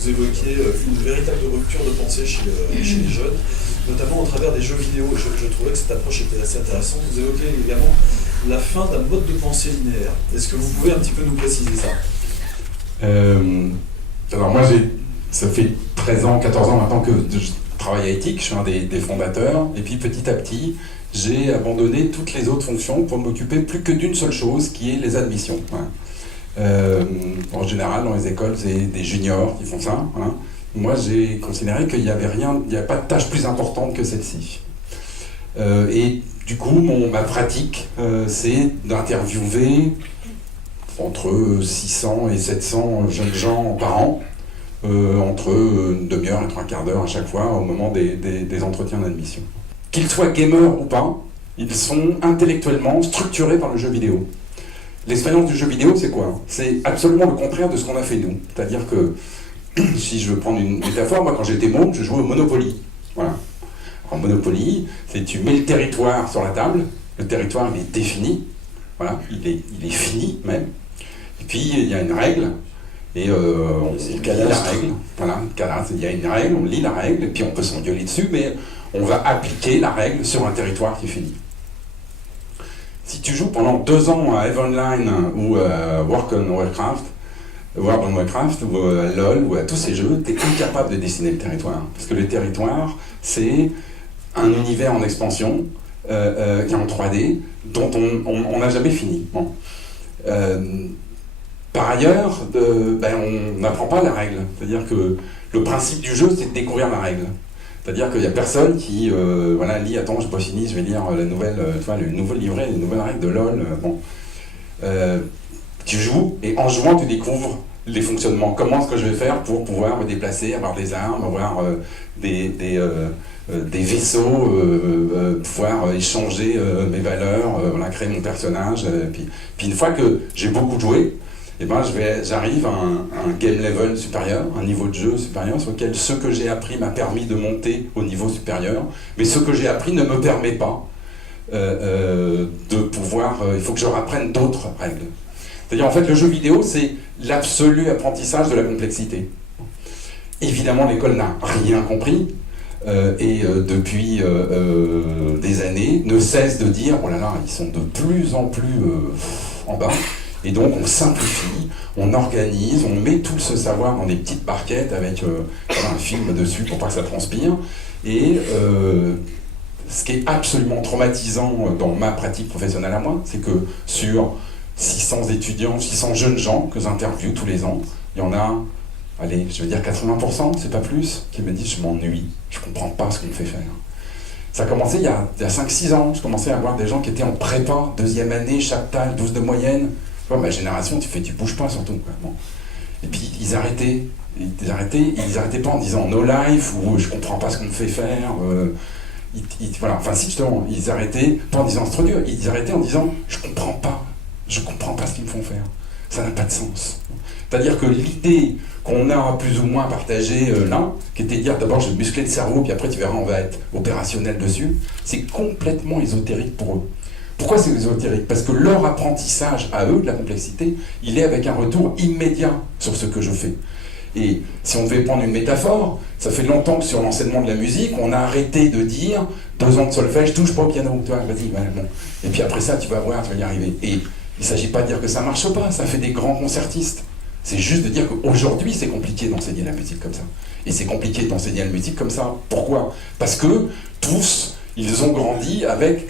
vous évoquiez une véritable rupture de pensée chez les jeunes, notamment au travers des jeux vidéo. Je trouvais que cette approche était assez intéressante. Vous évoquez également la fin d'un mode de pensée linéaire. Est-ce que vous pouvez un petit peu nous préciser ça? Alors moi, ça fait 13 ans, 14 ans maintenant que je travaille à Éthique, je suis un des fondateurs, et puis petit à petit, j'ai abandonné toutes les autres fonctions pour m'occuper plus que d'une seule chose, qui est les admissions. En général, dans les écoles, c'est des juniors qui font ça. Moi, j'ai considéré qu'il n'y avait pas de tâche plus importante que celle-ci. Et du coup, ma pratique, c'est d'interviewer entre 600 et 700 jeunes gens par an, entre une demi-heure et 3/4 d'heure à chaque fois, au moment des entretiens d'admission. Qu'ils soient gamers ou pas, ils sont intellectuellement structurés par le jeu vidéo. L'expérience du jeu vidéo, c'est quoi? C'est absolument le contraire de ce qu'on a fait nous. C'est-à-dire que, si je veux prendre une métaphore, moi quand j'étais môme, je jouais au Monopoly. Voilà. En Monopoly, tu mets le territoire sur la table, le territoire il est défini, voilà, il est fini même, et puis il y a une règle, et on lit la règle, voilà, il y a une règle, on lit la règle, et puis on peut s'engueuler dessus, mais on va appliquer la règle sur un territoire qui est fini. Si tu joues pendant 2 ans à EVE Online ou à World on Warcraft ou à LoL ou à tous ces jeux, tu es incapable de dessiner le territoire. Parce que le territoire, c'est un univers en expansion qui est en 3D dont on n'a jamais fini. Bon. Par ailleurs, on n'apprend pas la règle. C'est-à-dire que le principe du jeu, c'est de découvrir la règle. C'est-à-dire qu'il n'y a personne qui lit, attends, je n'ai pas fini, je vais lire le nouveau livret, les nouvelles règles de LoL. Tu joues, et en jouant, tu découvres les fonctionnements. Comment est-ce que je vais faire pour pouvoir me déplacer, avoir des armes, avoir des vaisseaux, pouvoir échanger mes valeurs, créer mon personnage. Puis une fois que j'ai beaucoup joué, j'arrive à un game level supérieur, un niveau de jeu supérieur, sur lequel ce que j'ai appris m'a permis de monter au niveau supérieur, mais ce que j'ai appris ne me permet pas de pouvoir... il faut que je rapprenne d'autres règles. C'est-à-dire, en fait, le jeu vidéo, c'est l'absolu apprentissage de la complexité. Évidemment, l'école n'a rien compris, et depuis des années, ne cesse de dire, oh là là, ils sont de plus en plus en bas. Et donc on simplifie, on organise, on met tout ce savoir dans des petites barquettes avec un film dessus pour pas que ça transpire. Et ce qui est absolument traumatisant dans ma pratique professionnelle à moi, c'est que sur 600 étudiants, 600 jeunes gens que j'interviewe tous les ans, il y en a, allez, je veux dire 80%, c'est pas plus, qui me disent je m'ennuie, je comprends pas ce qu'on me fait faire. Ça a commencé il y a 5-6 ans, je commençais à voir des gens qui étaient en prépa, 2e année, chaptal, 12 de moyenne. Ma génération, tu bouges pas surtout. Bon. Et puis ils arrêtaient pas en disant no life ou je comprends pas ce qu'on me fait faire. Ils arrêtaient pas en disant c'est trop dur, ils arrêtaient en disant je comprends pas ce qu'ils me font faire. Ça n'a pas de sens. C'est-à-dire que l'idée qu'on a plus ou moins partagée là, qui était de dire d'abord je vais muscler le cerveau, puis après tu verras on va être opérationnel dessus, c'est complètement ésotérique pour eux. Pourquoi c'est ésotérique? Parce que leur apprentissage à eux, de la complexité, il est avec un retour immédiat sur ce que je fais. Et si on devait prendre une métaphore, ça fait longtemps que sur l'enseignement de la musique, on a arrêté de dire 2 ans de solfège, touche pas au piano, toi, vas-y, bon. Et puis après ça, tu vas voir, tu vas y arriver. Et il ne s'agit pas de dire que ça marche pas, ça fait des grands concertistes. C'est juste de dire qu'aujourd'hui, c'est compliqué d'enseigner la musique comme ça. Et c'est compliqué d'enseigner la musique comme ça. Pourquoi? Parce que tous, ils ont grandi avec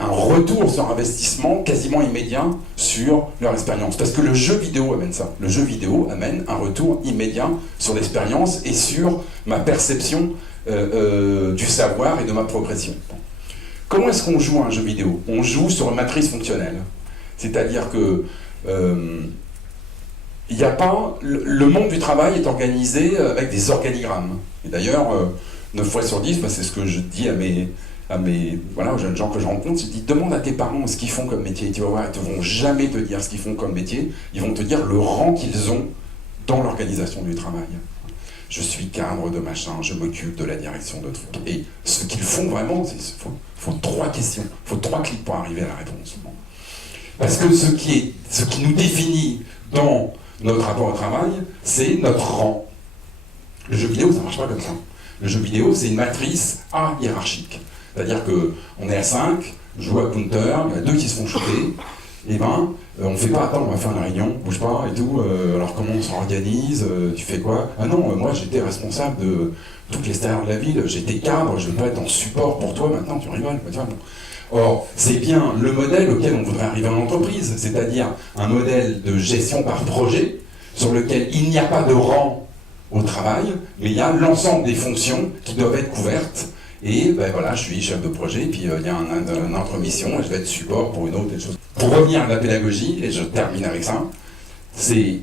un retour sur investissement quasiment immédiat sur leur expérience. Parce que le jeu vidéo amène ça. Le jeu vidéo amène un retour immédiat sur l'expérience et sur ma perception du savoir et de ma progression. Comment est-ce qu'on joue à un jeu vidéo? On joue sur une matrice fonctionnelle. C'est-à-dire que le monde du travail est organisé avec des organigrammes. Et d'ailleurs, 9 fois sur 10, c'est ce que je dis aux jeunes gens que je rencontre, je dis demande à tes parents ce qu'ils font comme métier. Tu vas voir, ils ne vont jamais te dire ce qu'ils font comme métier, ils vont te dire le rang qu'ils ont dans l'organisation du travail. Je suis cadre de machin, je m'occupe de la direction de trucs. Et ce qu'ils font vraiment, faut 3 questions, faut 3 clics pour arriver à la réponse. Parce que ce qui nous définit dans notre rapport au travail, c'est notre rang. Le jeu vidéo, ça marche pas comme ça. Le jeu vidéo, c'est une matrice hiérarchique. C'est-à-dire qu'on est à 5, je joue à Counter, il y a 2 qui se font shooter, et ben, on fait pas, attends, on va faire une réunion, bouge pas et tout, alors comment on s'organise, tu fais quoi? Ah non, moi j'étais responsable de toutes les stars de la ville, j'étais cadre, je vais pas être en support pour toi, maintenant tu rigoles, tu vois. Or, c'est bien le modèle auquel on voudrait arriver en entreprise, c'est-à-dire un modèle de gestion par projet, sur lequel il n'y a pas de rang au travail, mais il y a l'ensemble des fonctions qui doivent être couvertes. Et ben voilà, je suis chef de projet, puis il y a une autre mission, et je vais être support pour une autre chose. Pour revenir à la pédagogie, et je termine avec ça, c'est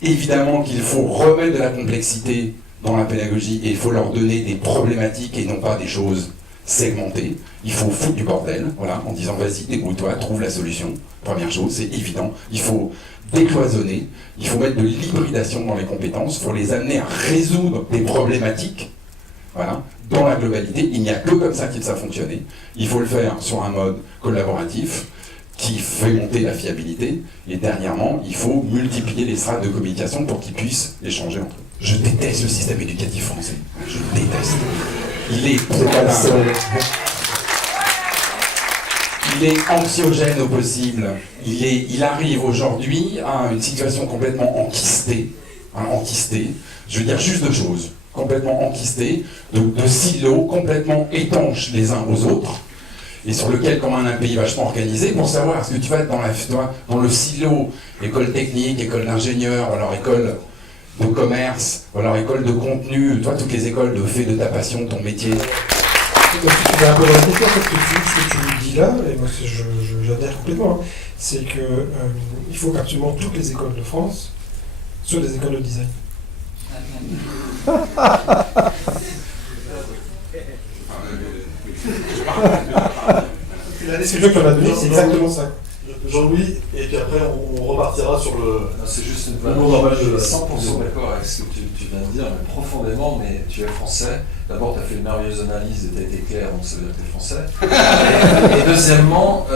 évidemment qu'il faut remettre de la complexité dans la pédagogie, et il faut leur donner des problématiques et non pas des choses segmentées. Il faut foutre du bordel, voilà, en disant vas-y, débrouille-toi, trouve la solution. Première chose, c'est évident. Il faut décloisonner, il faut mettre de l'hybridation dans les compétences, il faut les amener à résoudre des problématiques. Voilà. Dans la globalité, il n'y a que comme ça qu'il va fonctionner. Il faut le faire sur un mode collaboratif qui fait monter la fiabilité. Et dernièrement, il faut multiplier les strates de communication pour qu'ils puissent échanger entre eux. Je déteste le système éducatif français. Je déteste. Il est anxiogène au possible. Il arrive aujourd'hui à une situation complètement enquistée. Je veux dire juste 2 choses. Complètement enquistés, de silos complètement étanches les uns aux autres, et sur lequel, comme un pays vachement organisé, pour savoir ce que tu vas être dans le silo, école technique, école d'ingénieur, alors école de commerce, alors école de contenu, toi, toutes les écoles de fais de ta passion, ton métier. Tu vas un peu dans la question, ce que tu dis là, et moi j'adhère complètement, hein, c'est que il faut qu'absolument toutes les écoles de France soient des écoles de design. C'est le jeu qu'on a donné, c'est exactement ça. Jean-Louis, et puis après on repartira sur le. C'est juste une valeur. Je suis 100% d'accord avec ce que tu viens de dire, mais profondément, mais tu es français. D'abord, tu as fait une merveilleuse analyse et tu as été clair, donc ça veut dire que tu es français. Et deuxièmement,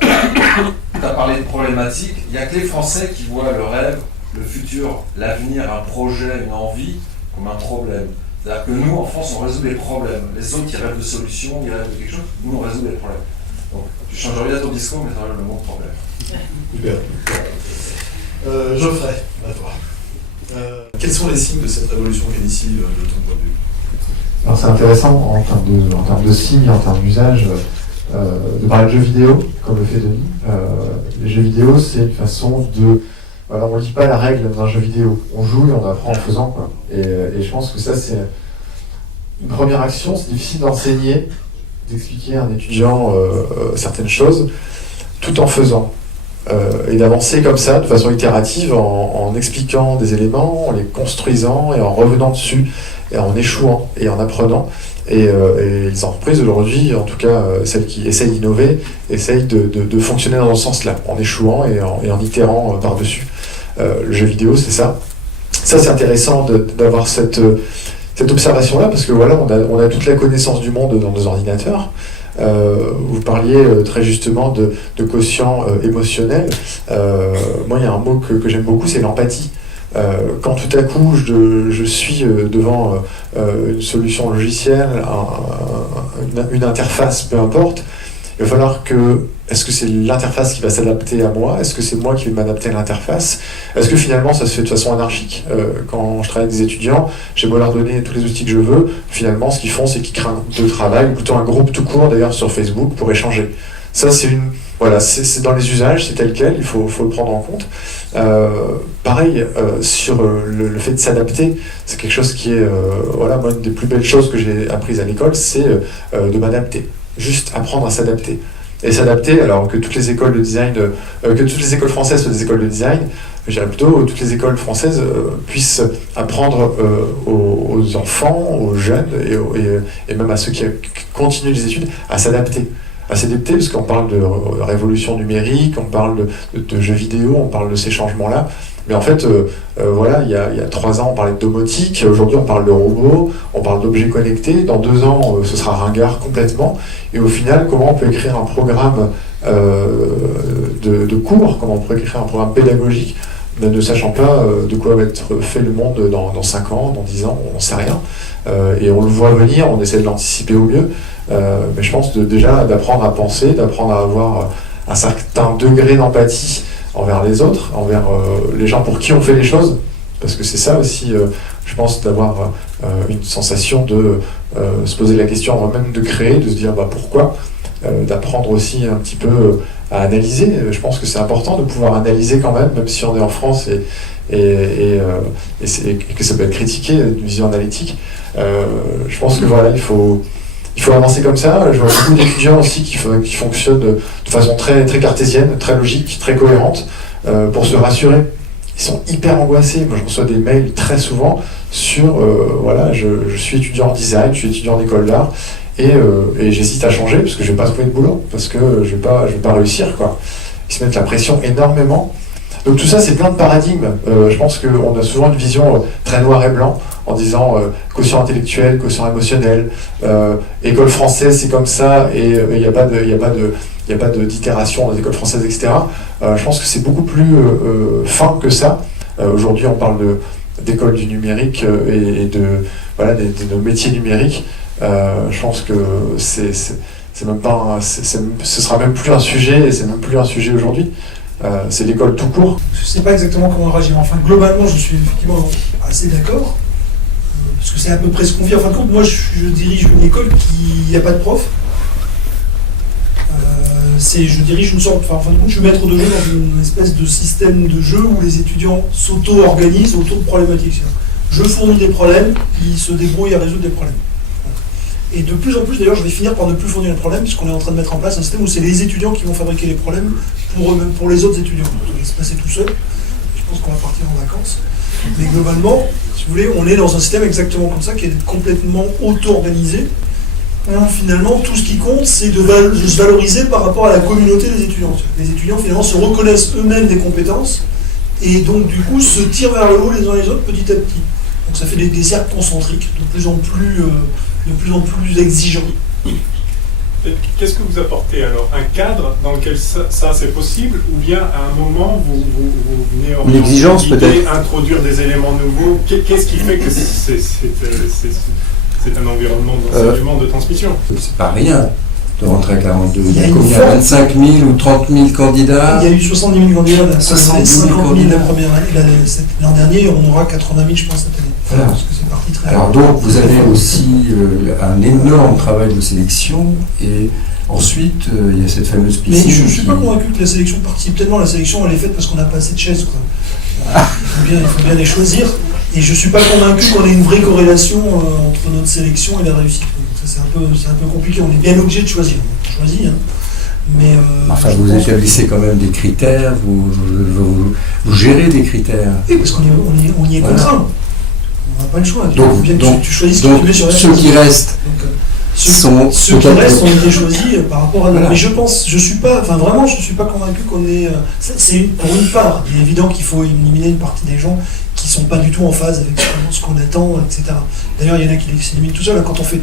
tu as parlé de problématiques. Il n'y a que les Français qui voient le rêve, le futur, l'avenir, un projet, une envie comme un problème. C'est-à-dire que nous, en France, on résout les problèmes. Les autres, ils rêvent de solutions, ils rêvent de quelque chose. Nous, on résout les problèmes. Donc, tu changes rien à ton discours, mais tu enlèves le mot problème. Super. Geoffrey, à toi. Quels sont les signes de cette révolution cognitive de ton point de vue? Alors c'est intéressant en termes de signes, en termes d'usage, de parler de jeux vidéo, comme le fait Denis. Les jeux vidéo, c'est une façon de... Voilà, on ne lit pas la règle d'un jeu vidéo. On joue et on apprend en faisant, quoi. Et je pense que ça, c'est une première action. C'est difficile d'enseigner, d'expliquer à un étudiant certaines choses, tout en faisant. Et d'avancer comme ça, de façon itérative, en expliquant des éléments, en les construisant et en revenant dessus, et en échouant et en apprenant. Et les entreprises aujourd'hui, en tout cas celles qui essayent d'innover, essayent de fonctionner dans ce sens-là, en échouant et en itérant par-dessus. Le jeu vidéo, c'est ça. Ça, c'est intéressant d'avoir cette observation-là, parce que voilà, on a toute la connaissance du monde dans nos ordinateurs. Vous parliez très justement de quotient émotionnel. Moi, il y a un mot que j'aime beaucoup, c'est l'empathie. Quand tout à coup je suis devant une solution logicielle, une interface, peu importe, il va falloir que... Est-ce que c'est l'interface qui va s'adapter à moi? Est-ce que c'est moi qui vais m'adapter à l'interface? Est-ce que finalement ça se fait de façon anarchique? Quand je travaille avec des étudiants, j'ai beau leur donner tous les outils que je veux, finalement ce qu'ils font c'est qu'ils créent un groupe de travail, ou plutôt un groupe tout court d'ailleurs sur Facebook pour échanger. Ça c'est une... Voilà, c'est dans les usages, c'est tel quel, il faut le prendre en compte. Pareil, sur le fait de s'adapter, c'est quelque chose qui est... voilà, moi, une des plus belles choses que j'ai apprises à l'école, c'est de m'adapter. Juste apprendre à s'adapter. Et s'adapter, alors que toutes les écoles de design, que toutes les écoles françaises soient des écoles de design, je dirais plutôt toutes les écoles françaises puissent apprendre aux enfants, aux jeunes et même à ceux qui continuent les études à s'adapter. À s'adapter, parce qu'on parle de révolution numérique, on parle de jeux vidéo, on parle de ces changements-là. Mais en fait, voilà, il y a 3 ans, on parlait de domotique, aujourd'hui on parle de robots, on parle d'objets connectés, dans 2 ans, ce sera ringard complètement. Et au final, comment on peut écrire un programme de cours, comment on peut écrire un programme pédagogique ne sachant pas de quoi va être fait le monde dans 5 ans, dans 10 ans, on ne sait rien. Et on le voit venir, on essaie de l'anticiper au mieux. Mais je pense déjà d'apprendre à penser, d'apprendre à avoir un certain degré d'empathie envers les autres, envers les gens pour qui on fait les choses. Parce que c'est ça aussi, je pense, d'avoir une sensation de se poser la question avant même de créer, de se dire pourquoi, d'apprendre aussi un petit peu à analyser. Je pense que c'est important de pouvoir analyser quand même si on est en France et que ça peut être critiqué d'une vision analytique. Je pense que voilà, il faut avancer comme ça. Je vois beaucoup d'étudiants aussi qui fonctionnent de façon très, très cartésienne, très logique, très cohérente, pour se rassurer. Ils sont hyper angoissés. Moi, je reçois des mails très souvent sur voilà, je suis étudiant en design, je suis étudiant en école d'art, et j'hésite à changer parce que je vais pas trouver de boulot, parce que je vais pas réussir, quoi. Ils se mettent la pression énormément. Donc tout ça, c'est plein de paradigmes. Je pense qu'on a souvent une vision très noir et blanc, en disant quotient intellectuel, quotient émotionnel, école française c'est comme ça, et il n'y a pas d'itération dans les écoles françaises, etc. Je pense que c'est beaucoup plus fin que ça. Aujourd'hui, on parle d'école du numérique et de nos métiers numériques. Je pense que c'est même pas ce sera même plus un sujet, et c'est même plus un sujet aujourd'hui. C'est l'école tout court. Je ne sais pas exactement comment réagir. Enfin, globalement, je suis effectivement assez d'accord. Parce que c'est à peu près ce qu'on vit. En fin de compte, moi, je dirige une école qui n'y a pas de prof. Je dirige une sorte. Enfin, en fin de compte, je suis maître de jeu dans une espèce de système de jeu où les étudiants s'auto-organisent autour de problématiques. Je fournis des problèmes, ils se débrouillent à résoudre des problèmes. Et de plus en plus, d'ailleurs, je vais finir par ne plus fournir les problèmes, puisqu'on est en train de mettre en place un système où c'est les étudiants qui vont fabriquer les problèmes pour eux-mêmes, pour les autres étudiants. On va se passer tout seul. Je pense qu'on va partir en vacances. Mais globalement, si vous voulez, on est dans un système exactement comme ça, qui est complètement auto-organisé, où finalement, tout ce qui compte, c'est de se valoriser par rapport à la communauté des étudiants. Les étudiants, finalement, se reconnaissent eux-mêmes des compétences, et donc, du coup, se tirent vers le haut les uns les autres petit à petit. Donc ça fait des cercles concentriques, de plus en plus exigeants. Qu'est-ce que vous apportez alors? Un cadre dans lequel ça c'est possible, ou bien à un moment vous venez une exigence peut-être introduire des éléments nouveaux? Qu'est-ce qui fait que c'est un environnement d'enseignement, de transmission? C'est pas rien de rentrer à 42. Il y a combien? 25 000 ou 30 000 candidats? Il y a eu 70 000 candidats, 50 000 la première année. L'an dernier, on aura 80 000, je pense, cette année. Voilà. Parce que c'est parti très Alors donc, vous avez aussi un énorme travail de sélection, et ensuite, il y a cette fameuse piscine. Mais je ne suis pas convaincu que la sélection participe tellement. La sélection, elle est faite parce qu'on n'a pas assez de chaises, quoi. Il faut bien les choisir. Et je ne suis pas convaincu qu'on ait une vraie corrélation entre notre sélection et la réussite. C'est un peu compliqué. On est bien obligé de choisir. On choisit, hein. Mais enfin, vous établissez quand même des critères, vous gérez des critères. Oui, parce qu'on y est contraint. On n'a pas le choix. Donc, tu choisis ce que tu mets sur la ceux qui restent ceux qui restent ont été choisis par rapport à nous. Voilà. Mais je suis pas convaincu qu'on est. Pour une part, il est évident qu'il faut éliminer une partie des gens qui sont pas du tout en phase avec ce qu'on attend, etc. D'ailleurs, il y en a qui s'éliminent tout seuls. Quand on fait,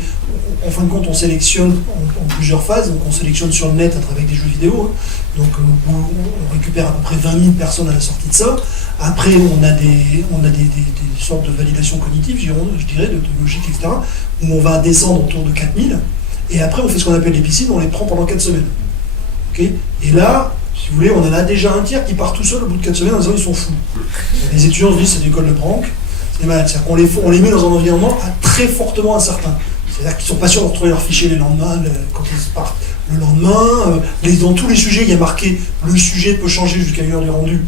en fin de compte, on sélectionne en plusieurs phases. Donc, on sélectionne sur le net à travers des jeux vidéo. Donc, on récupère à peu près 20 000 personnes à la sortie de ça. Après, on a des sortes de validation cognitive, je dirais, de logique, etc., où on va descendre autour de 4 000. Et après, on fait ce qu'on appelle les piscines, on les prend pendant 4 semaines. Okay, et là, si vous voulez, on en a déjà un tiers qui part tout seul au bout de 4 semaines en disant ils sont fous. Les étudiants se disent c'est une école de prank, c'est malade. C'est-à-dire qu'on les met dans un environnement très fortement incertain. C'est-à-dire qu'ils ne sont pas sûrs de retrouver leur fichier les lendemains, quand ils partent le lendemain. Dans tous les sujets, il y a marqué le sujet peut changer jusqu'à une heure du rendu.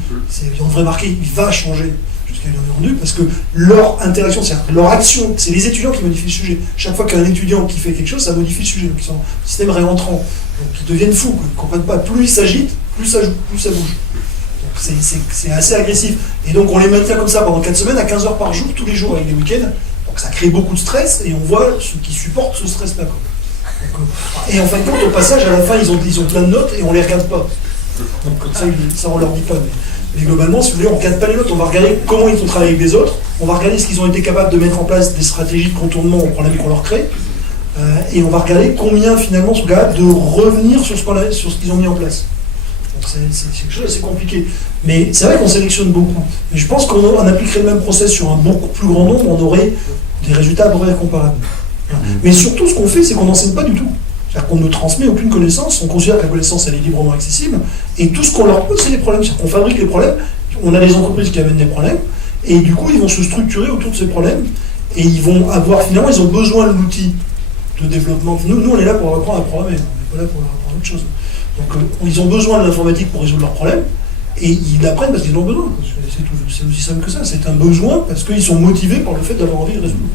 On devrait marquer il va changer jusqu'à une heure du rendu, parce que leur interaction, c'est-à-dire leur action, c'est les étudiants qui modifient le sujet. Chaque fois qu'un étudiant qui fait quelque chose, ça modifie le sujet. Donc ils sont un système réentrant. Donc ils deviennent fous, ils ne comprennent pas. Plus ils s'agitent, plus ça bouge. Donc c'est assez agressif. Et donc on les maintient comme ça pendant 4 semaines, à 15 heures par jour, tous les jours avec les week-ends. Donc ça crée beaucoup de stress, et on voit ceux qui supportent ce stress-là. Et en fin de compte, au passage, à la fin, ils ont plein de notes et on ne les regarde pas. Donc ça on leur dit pas. Mais globalement, si vous voulez, on ne regarde pas les notes, on va regarder comment ils ont travaillé avec les autres, on va regarder ce qu'ils ont été capables de mettre en place, des stratégies de contournement aux problèmes qu'on leur crée, et on va regarder combien finalement sont capables de revenir sur ce qu'ils ont mis en place. Donc c'est quelque chose d'assez compliqué. Mais c'est vrai qu'on sélectionne beaucoup. Mais je pense qu'on appliquerait le même process sur un beaucoup plus grand nombre, on aurait des résultats à peu près comparables. Mais surtout, ce qu'on fait, c'est qu'on n'enseigne pas du tout. C'est-à-dire qu'on ne transmet aucune connaissance, on considère que la connaissance, elle est librement accessible, et tout ce qu'on leur pose, c'est des problèmes. C'est-à-dire qu'on fabrique les problèmes, on a des entreprises qui amènent des problèmes, et du coup, ils vont se structurer autour de ces problèmes, et ils vont avoir, finalement, ils ont besoin de l'outil de développement. Nous, on est là pour apprendre à programmer, on n'est pas là pour apprendre autre chose. Donc, ils ont besoin de l'informatique pour résoudre leurs problèmes, et ils l'apprennent parce qu'ils en ont besoin. C'est aussi simple que ça, c'est un besoin parce qu'ils sont motivés par le fait d'avoir envie de résoudre.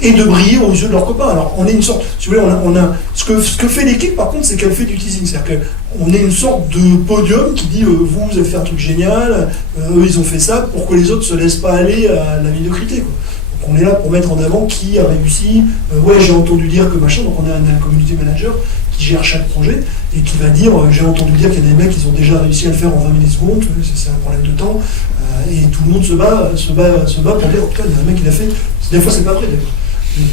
Et de briller aux yeux de leurs copains. Alors, on est une sorte, si vous voulez, ce que fait l'équipe, par contre, c'est qu'elle fait du teasing. C'est-à-dire qu'on est une sorte de podium qui dit vous avez fait un truc génial, eux, ils ont fait ça, pour que les autres ne se laissent pas aller à la médiocrité, quoi. Donc, on est là pour mettre en avant qui a réussi. Ouais, j'ai entendu dire que machin, donc on a un community manager qui gère chaque projet et qui va dire j'ai entendu dire qu'il y a des mecs qui ont déjà réussi à le faire en 20 millisecondes, c'est un problème de temps, et tout le monde se bat pour dire oh putain, il y a un mec qui l'a fait. Des fois, c'est pas vrai, d'ailleurs.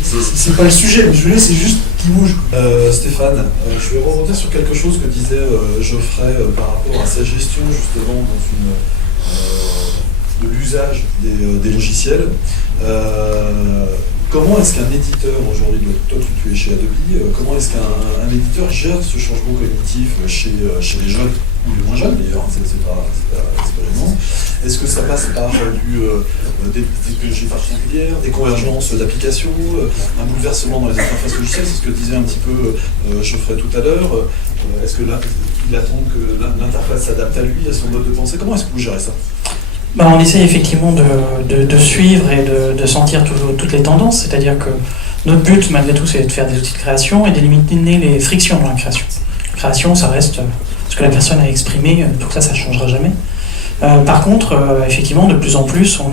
C'est pas le sujet c'est juste qu'il bouge. Stéphane, je vais revenir sur quelque chose que disait Geoffrey par rapport à sa gestion justement de l'usage des logiciels. Comment est-ce qu'un éditeur aujourd'hui, toi tu es chez Adobe, comment est-ce qu'un éditeur gère ce changement cognitif chez les jeunes, ou les moins jeunes d'ailleurs, c'est pas gênant. Est-ce que ça passe par des technologies particulières, des convergences d'applications, un bouleversement dans les interfaces logicielles, c'est ce que disait un petit peu Geoffrey tout à l'heure. Est-ce qu'il attend que l'interface s'adapte à lui, à son mode de pensée? Comment est-ce que vous gérez ça? On essaie effectivement de suivre et de sentir toutes les tendances, c'est-à-dire que notre but malgré tout c'est de faire des outils de création et d'éliminer les frictions dans la création. La création ça reste ce que la personne a exprimé, tout ça ne changera jamais. Par contre, effectivement de plus en plus on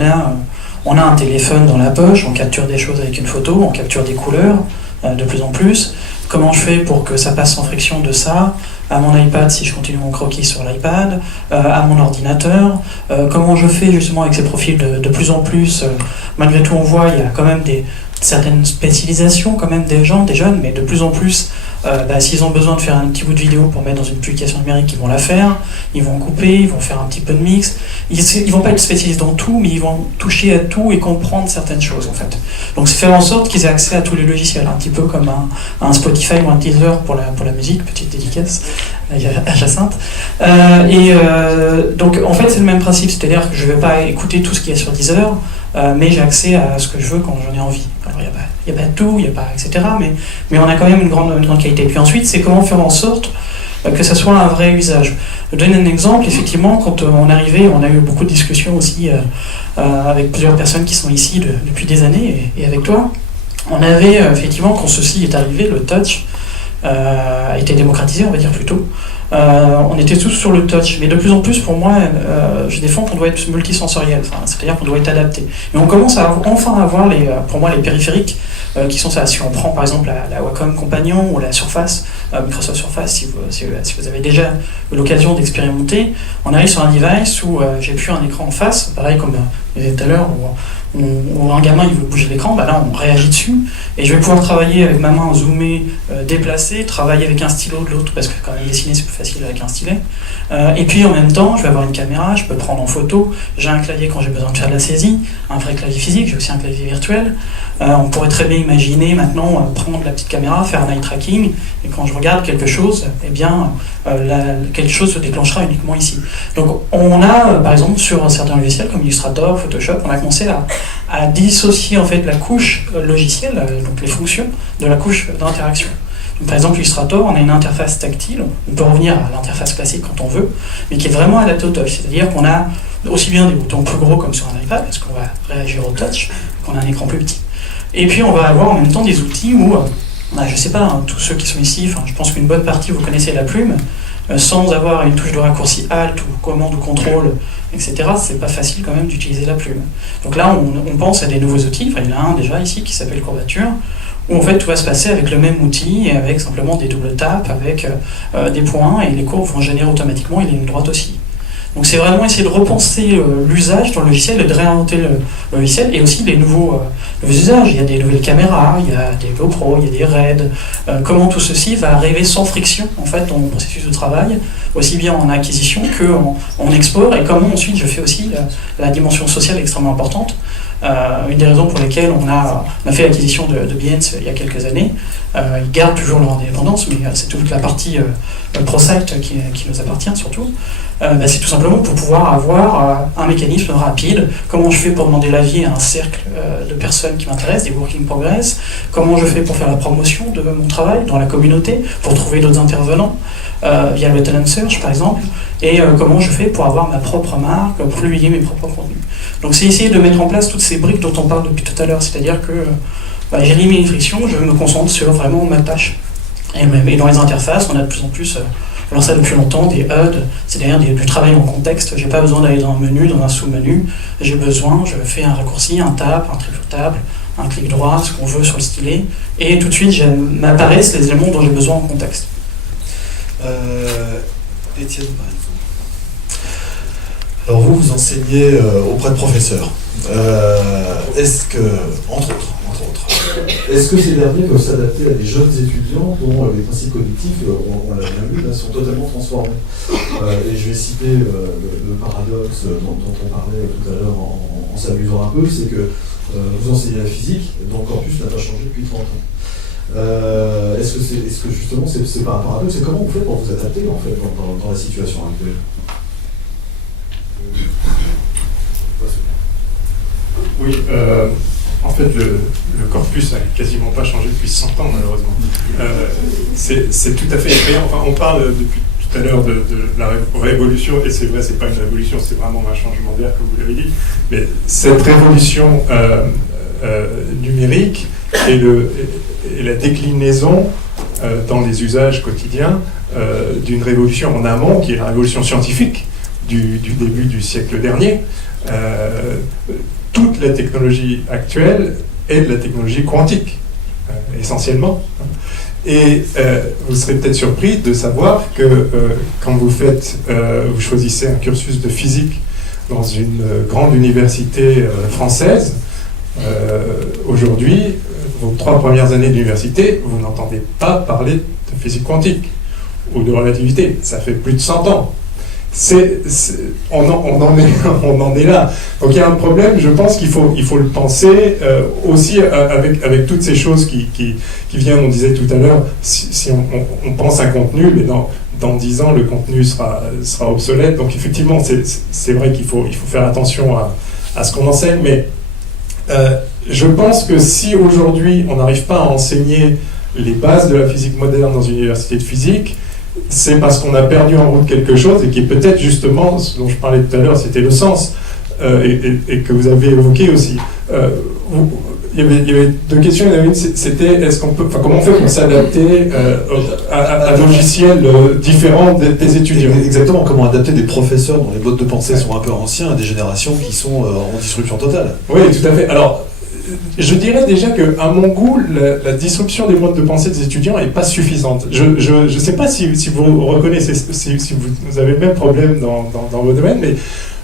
a un téléphone dans la poche, on capture des choses avec une photo, on capture des couleurs de plus en plus. Comment je fais pour que ça passe sans friction de ça à mon iPad si je continue mon croquis sur l'iPad, à mon ordinateur, comment je fais justement avec ces profils de plus en plus, malgré tout on voit il y a quand même certaines spécialisations quand même des jeunes, mais de plus en plus s'ils ont besoin de faire un petit bout de vidéo pour mettre dans une publication numérique, ils vont la faire, ils vont couper, ils vont faire un petit peu de mix, ils vont pas être spécialistes dans tout, mais ils vont toucher à tout et comprendre certaines choses en fait. Donc c'est faire en sorte qu'ils aient accès à tous les logiciels, un petit peu comme un Spotify ou un Deezer pour la musique, petite dédicace à Jacinthe. Donc en fait c'est le même principe, c'est-à-dire que je vais pas écouter tout ce qu'il y a sur Deezer, mais j'ai accès à ce que je veux quand j'en ai envie. Alors il n'y a pas tout, il n'y a pas etc. Mais on a quand même une grande qualité. Puis ensuite, c'est comment faire en sorte que ça soit un vrai usage. Je donne un exemple, effectivement, quand on arrivait, on a eu beaucoup de discussions aussi avec plusieurs personnes qui sont ici depuis des années, et avec toi. On avait effectivement, quand ceci est arrivé, le touch a été démocratisé, on va dire plutôt. On était tous sur le touch, mais de plus en plus, pour moi, je défends qu'on doit être multisensoriel, c'est-à-dire qu'on doit être adapté. Et on commence à enfin avoir, pour moi, les périphériques qui sont ça. Si on prend par exemple la Wacom Companion ou la Surface, Microsoft Surface, si vous avez déjà eu l'occasion d'expérimenter, on arrive sur un device où j'ai plus un écran en face, pareil comme je disais tout à l'heure, où un gamin il veut bouger l'écran, là on réagit dessus, et je vais pouvoir travailler avec ma main zoomée, déplacée, travailler avec un stylo de l'autre, parce que quand même dessiner c'est plus facile avec un stylet, et puis en même temps je vais avoir une caméra, je peux prendre en photo, j'ai un clavier quand j'ai besoin de faire de la saisie, un vrai clavier physique, j'ai aussi un clavier virtuel. On pourrait très bien imaginer maintenant prendre la petite caméra, faire un eye tracking, et quand je regarde quelque chose, eh bien quelque chose se déclenchera uniquement ici. Donc on a par exemple sur certains logiciels comme Illustrator, Photoshop, on a commencé à dissocier en fait la couche logicielle, donc les fonctions, de la couche d'interaction. Donc, par exemple Illustrator, on a une interface tactile, on peut revenir à l'interface classique quand on veut, mais qui est vraiment adaptée au touch, c'est-à-dire qu'on a aussi bien des boutons plus gros comme sur un iPad, parce qu'on va réagir au touch, qu'on a un écran plus petit. Et puis on va avoir en même temps des outils où, je sais pas, tous ceux qui sont ici, je pense qu'une bonne partie vous connaissez la plume, sans avoir une touche de raccourci Alt ou commande ou contrôle, etc., c'est pas facile quand même d'utiliser la plume. Donc là on pense à des nouveaux outils, il y en a un déjà ici qui s'appelle Courbature, où en fait tout va se passer avec le même outil, et avec simplement des double tapes, avec des points, et les courbes vont générer automatiquement, et les lignes droites aussi. Donc c'est vraiment essayer de repenser l'usage dans le logiciel et de réinventer le logiciel, et aussi les nouveaux usages. Il y a des nouvelles caméras, il y a des GoPro, il y a des RAID. Comment tout ceci va arriver sans friction en fait dans mon processus de travail, aussi bien en acquisition qu'en export, et comment ensuite je fais aussi la dimension sociale extrêmement importante. Une des raisons pour lesquelles on a fait l'acquisition de Behance il y a quelques années. Ils gardent toujours leur indépendance, mais c'est toute la partie ProSite qui nous appartient surtout. C'est tout simplement pour pouvoir avoir un mécanisme rapide. Comment je fais pour demander l'avis à un cercle de personnes qui m'intéressent, des work in progress. Comment je fais pour faire la promotion de mon travail dans la communauté, pour trouver d'autres intervenants via le Talent Search par exemple. Et comment je fais pour avoir ma propre marque, pour publier mes propres contenus. Donc c'est essayer de mettre en place toutes ces briques dont on parle depuis tout à l'heure, c'est-à-dire que j'élimine les frictions, je me concentre sur vraiment ma tâche. Et dans les interfaces, on a de plus en plus, alors ça depuis longtemps, des HUD, c'est-à-dire du travail en contexte. J'ai pas besoin d'aller dans un menu, dans un sous-menu. J'ai besoin, je fais un raccourci, un tab, un triple tab, un clic droit, ce qu'on veut sur le stylet, et tout de suite m'apparaissent les éléments dont j'ai besoin en contexte. Étienne, par exemple. Alors vous enseignez auprès de professeurs. Est-ce que, entre autres, est-ce que ces derniers peuvent s'adapter à des jeunes étudiants dont les principes cognitifs, on l'a bien vu, là, sont totalement transformés? Et je vais citer le paradoxe dont on parlait tout à l'heure en s'amusant un peu, c'est que vous enseignez la physique, dont le corpus n'a pas changé depuis 30 ans. Est-ce que justement c'est pas un paradoxe? C'est comment vous faites pour vous adapter en fait dans la situation actuelle? Oui, en fait, le corpus n'a quasiment pas changé depuis 100 ans, malheureusement. C'est tout à fait effrayant. Enfin, on parle depuis tout à l'heure de la révolution, et c'est vrai, c'est pas une révolution, c'est vraiment un changement d'air, comme vous l'avez dit. Mais cette révolution numérique et la déclinaison dans les usages quotidiens d'une révolution en amont, qui est la révolution scientifique du début du siècle dernier. Toute la technologie actuelle est de la technologie quantique, essentiellement. Et vous serez peut-être surpris de savoir que quand vous choisissez un cursus de physique dans une grande université française, aujourd'hui, vos 3 premières années d'université, vous n'entendez pas parler de physique quantique ou de relativité. Ça fait plus de 100 ans. On en est là. Donc il y a un problème, je pense qu'il faut le penser aussi avec toutes ces choses qui viennent, on disait tout à l'heure, si on pense un contenu, mais dans 10 ans, le contenu sera obsolète. Donc effectivement, c'est vrai qu'il faut faire attention à ce qu'on enseigne, mais je pense que si aujourd'hui on n'arrive pas à enseigner les bases de la physique moderne dans une université de physique, c'est parce qu'on a perdu en route quelque chose, et qui est peut-être justement ce dont je parlais tout à l'heure, c'était le sens, et que vous avez évoqué aussi. Il y avait 2 questions. Il y en avait une, c'était comment on fait pour s'adapter à un logiciel différent des étudiants? Exactement, comment adapter des professeurs dont les modes de pensée sont un peu anciens à des générations qui sont en disruption totale. Oui, tout à fait. Alors, je dirais déjà qu'à mon goût, la disruption des modes de pensée des étudiants n'est pas suffisante. Je ne sais pas si vous reconnaissez, si vous avez le même problème dans vos domaines, mais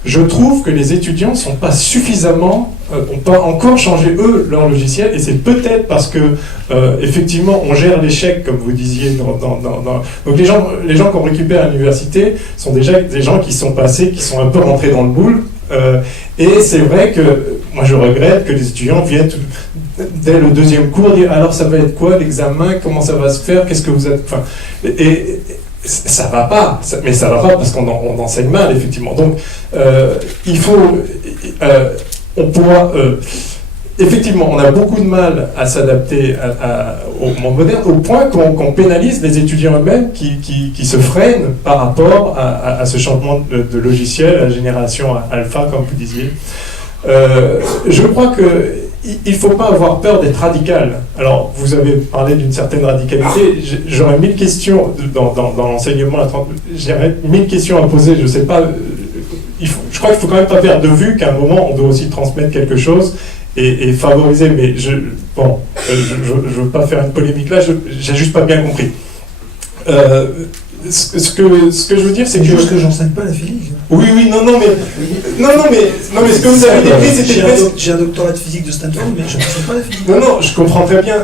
je trouve que les étudiants ne sont pas suffisamment, n'ont pas encore changé, eux, leur logiciel, et c'est peut-être parce que, effectivement, on gère l'échec, comme vous disiez. Donc les gens qu'on récupère à l'université sont déjà des gens qui sont passés, qui sont un peu rentrés dans le moule, et c'est vrai que moi je regrette que les étudiants viennent dès le 2e cours dire alors ça va être quoi l'examen, comment ça va se faire, qu'est-ce que vous êtes... Enfin, et ça va pas, mais ça va pas parce qu'on enseigne mal, effectivement. Donc il faut... on pourra... effectivement, on a beaucoup de mal à s'adapter au monde moderne, au point qu'on pénalise les étudiants eux-mêmes qui se freinent par rapport à ce changement de logiciel, à la génération alpha, comme vous disiez. Je crois qu'il ne faut pas avoir peur d'être radical. Alors, vous avez parlé d'une certaine radicalité. J'aurais 1000 questions dans l'enseignement. J'aurais 1000 questions à poser. Je ne sais pas. Je crois qu'il ne faut quand même pas perdre de vue qu'à un moment, on doit aussi transmettre quelque chose et favoriser. Mais je ne veux pas faire une polémique là. J'ai juste pas bien compris. ce que je veux dire, c'est C'est que... juste que j'enseigne pas la physique. Oui, non, mais ce que vous avez décrit, c'était presque... J'ai un doctorat de physique de Stanford, mais je n'enseigne pas la physique. Non, je comprends très bien.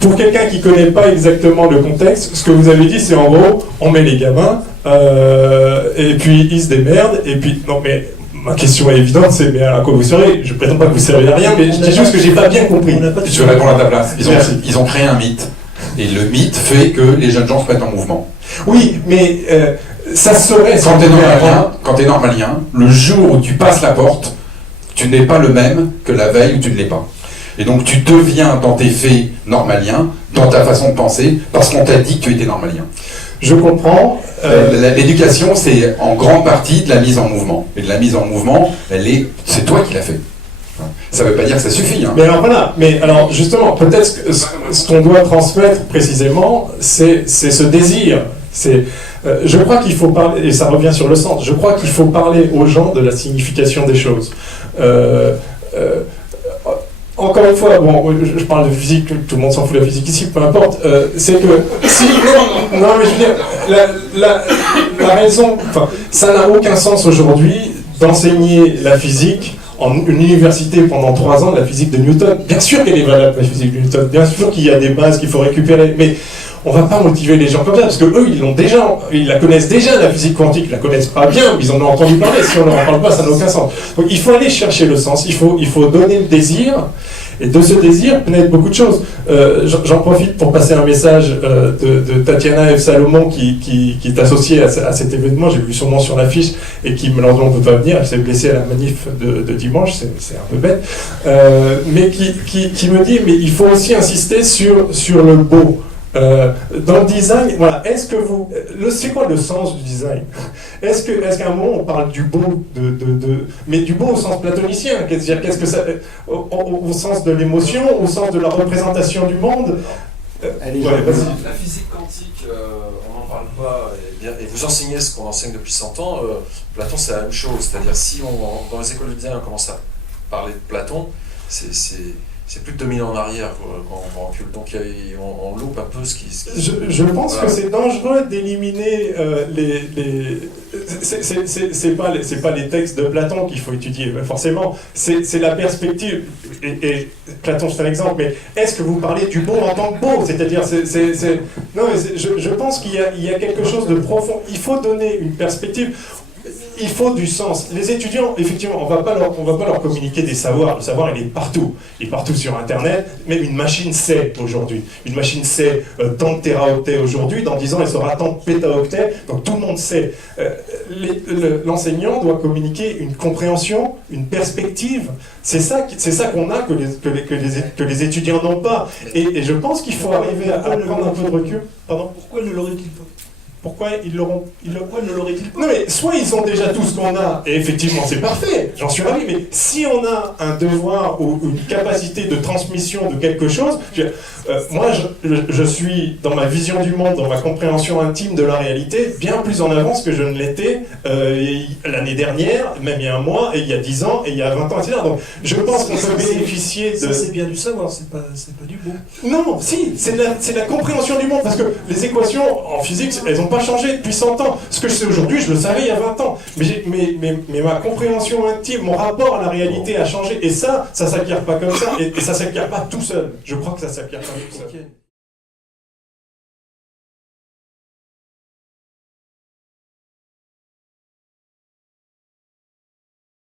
Pour quelqu'un qui ne connaît pas exactement le contexte, ce que vous avez dit, c'est en gros, on met les gamins, et puis ils se démerdent, et puis... Non, mais ma question est évidente, c'est mais à quoi vous servez? Je ne prétends pas que vous servez à rien, mais je dis juste que j'ai pas bien compris. Je vais répondre à ta place. Ils ont créé un mythe. Et le mythe fait que les jeunes gens se mettent en mouvement. Oui, mais ça serait... Quand t'es normalien, le jour où tu passes la porte, tu n'es pas le même que la veille où tu ne l'es pas. Et donc tu deviens dans tes faits normalien, dans ta façon de penser, parce qu'on t'a dit que tu étais normalien. Je comprends. L'éducation, c'est en grande partie de la mise en mouvement. Et de la mise en mouvement, c'est toi qui l'as fait. Ça ne veut pas dire que ça suffit. Hein. Mais alors voilà, justement, peut-être que ce qu'on doit transmettre précisément, c'est ce désir. Je crois qu'il faut parler, et ça revient sur le sens, je crois qu'il faut parler aux gens de la signification des choses. Encore une fois, bon, je parle de physique, tout le monde s'en fout de la physique ici, peu importe. C'est que si non, mais je veux dire, la raison, enfin, ça n'a aucun sens aujourd'hui d'enseigner la physique en une université pendant 3 ans, la physique de Newton. Bien sûr qu'elle est valable, la physique de Newton. Bien sûr qu'il y a des bases qu'il faut récupérer, mais on va pas motiver les gens comme ça, parce que eux, ils la connaissent déjà, la physique quantique, ils la connaissent pas bien, mais ils en ont entendu parler. Si on leur en parle pas, ça n'a aucun sens. Donc il faut aller chercher le sens, il faut donner le désir. Et de ce désir naît beaucoup de choses. J'en profite pour passer un message de Tatiana F. Salomon qui est associée à cet événement. J'ai vu son nom sur l'affiche et qui malheureusement ne peut pas venir. Elle s'est blessée à la manif de dimanche, c'est un peu bête. Mais qui me dit, mais il faut aussi insister sur le beau. Dans le design, voilà, c'est quoi le sens du design? Est-ce qu'à un moment on parle du beau, mais du beau au sens platonicien, c'est-à-dire qu'est-ce que ça, au sens de l'émotion, au sens de la représentation du monde? La physique quantique, on n'en parle pas, et vous enseignez ce qu'on enseigne depuis 100 ans. Platon, c'est la même chose, c'est-à-dire si dans les écoles de design on commence à parler de Platon, c'est plus de 2000 ans en arrière quand on recule, donc on loupe un peu ce qui je pense que c'est dangereux d'éliminer c'est pas les textes de Platon qu'il faut étudier, forcément, c'est la perspective, et Platon c'est un exemple, mais est-ce que vous parlez du beau en tant que beau? C'est-à-dire, non, mais je pense qu'il y a quelque chose de profond, il faut donner une perspective. Il faut du sens. Les étudiants, effectivement, on va pas leur communiquer des savoirs. Le savoir, il est partout. Il est partout sur Internet. Même une machine sait aujourd'hui. Une machine sait tant de téraoctets aujourd'hui. Dans 10 ans, elle sera tant de pétaoctets. Donc tout le monde sait. L'enseignant doit communiquer une compréhension, une perspective. C'est ça qu'on a que les étudiants n'ont pas. Et je pense qu'il faut arriver à prendre un peu de recul. Pardon ? Pourquoi ne l'auraient-ils pas ? Pourquoi ils l'auront ne l'auraient-ils pas? Non mais soit ils ont déjà tout ce qu'on a, et effectivement c'est parfait, j'en suis ravi, mais si on a un devoir ou une capacité de transmission de quelque chose, moi je suis dans ma vision du monde, dans ma compréhension intime de la réalité, bien plus en avance que je ne l'étais l'année dernière, même il y a un mois, et il y a 10 ans, et il y a 20 ans, etc. Donc je pense qu'on peut bénéficier de... Ça c'est bien du savoir, c'est pas du beau. Non, si, c'est la compréhension du monde, parce que les équations en physique, elles ont pas changé depuis 100 ans. Ce que je sais aujourd'hui, je le savais il y a 20 ans. Mais ma compréhension intime, mon rapport à la réalité a changé. Et ça s'acquiert pas comme ça. Et ça s'acquiert pas tout seul. Je crois que ça s'acquiert pas tout seul.